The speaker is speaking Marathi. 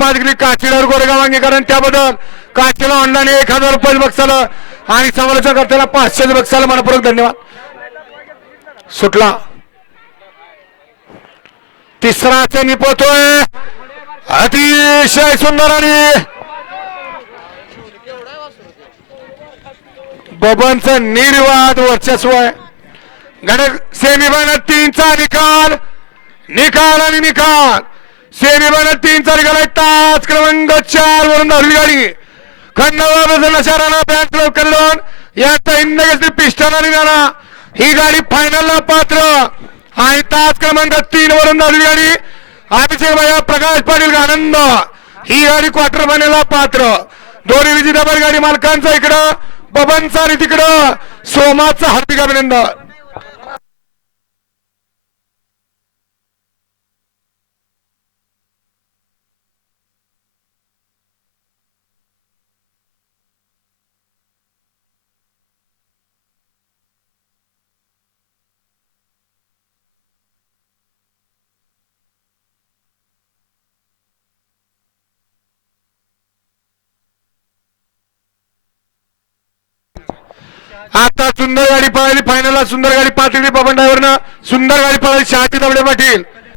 पाच गिरी काशीवर गोरेगाव अंगीकरण त्याबद्दल काशीला ऑनलाईन एक हजार रुपये बक्षाला आणि समालोचन करताना पाचशे बक्षाला मनपूर्वक धन्यवाद. सुटला. तिसरा सेमी पोहतोय अतिशय सुंदर आणि बबनचं निर्वाद वर्चस्व आहे. गणक सेमी तीनचा निकाल. निकाल आणि निकाल. सेमी तीनचा तारखेला आहे तास क्रमांक चार वरून धावली गाडी. खंडवा शहराला बँक याचा इंदगेसरी पिस्टन आणि ही गाडी फायनलला पात्र. आणि तास क्रमांक तीन वरून धावली गाडी. अभिषेक भाया प्रकाश पाटील आनंद. ही गाडी क्वार्टर फायनलला पात्र. दोन्ही विजेता गाडी मालकांचा इकडं. बबनचा आणि तिकडं. सोमाचा हार्दिक अभिनंदन. आता सुंदर गाडी पळाली फायनलला सुंदर गाडी पातळी बबन ड्रायव्हरनं. सुंदर गाडी पळाली शहाजी दबडे पाटील.